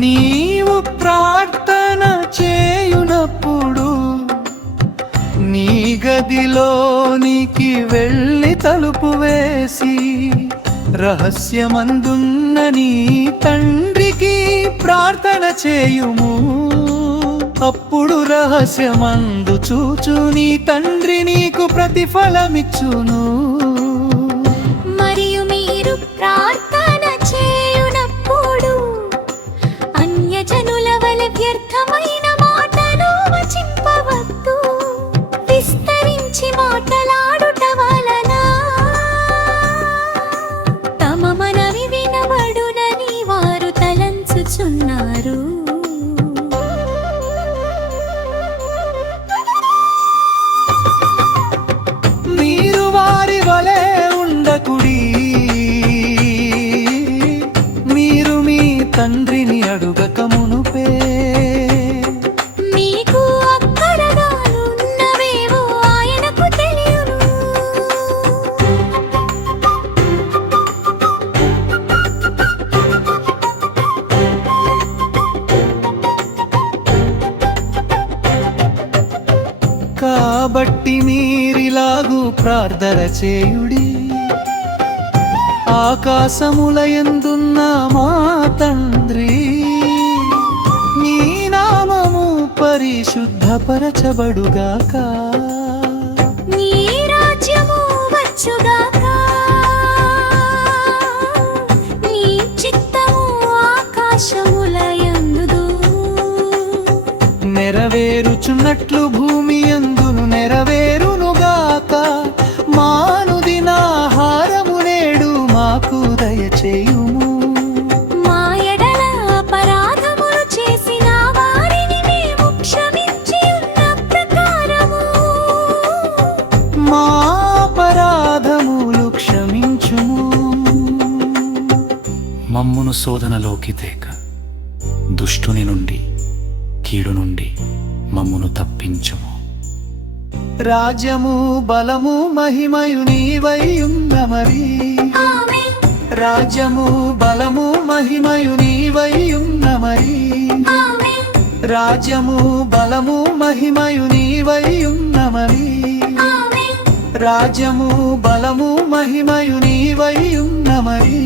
నీవు ప్రార్థన చేయునప్పుడు నీ గదిలోనికి వెళ్ళి తలుపు వేసి రహస్యమందున్న నీ తండ్రికి ప్రార్థన చేయుము. అప్పుడు రహస్యమందు చూచు నీ తండ్రి నీకు ప్రతిఫలమిచ్చును. మరియు మీరు ప్రార్థన చేయునప్పుడు అన్యజనుల వలె వ్యర్థమైన మాటలు వచింపవద్దు. విస్తరించి మాటలాడుట వలన తమ మనవి వినబడునని వారు తలంచుచున్నారు. మీరు వారి వలె ఉండకుడి. మీరు మీ తండ్రిని అడుగక మునుపే మీకు అక్కరగానున్నవేవో ఆయనకు తెలియును. కాబట్టి మీరిలాగు ప్రార్థన చేయుడి. ఆకాశములయందున్న మా తండ్రి, నీ నామము పరిశుద్ధపరచబడుగాక. నీ రాజ్యము వచ్చుగాక. నీ చిత్తము ఆకాశములయందు నెరవేరుచున్నట్లు భూమి యందును నెరవేరునుగాక. మా అనుదినాహారము నేడు మాకు దయచేయుము. మా ఎడల అపరాధములు చేసిన వారిని మేము క్షమించి ఉన్న ప్రకారము మా అపరాధములు క్షమించుము. మమ్మును శోధనలోకి తేక దుష్టుని నుండి కీడు నుండి మమ్మును తప్పించుము. రాజ్యము బలము మహిమయు నీవైయున్నమరి. ఆమేన్. రాజ్యము బలము మహిమయు నీవైయున్నమరి. ఆమేన్. రాజ్యము బలము మహిమయు నీవైయున్నమరి. ఆమేన్. రాజ్యము బలము మహిమయు నీవైయున్నమరి.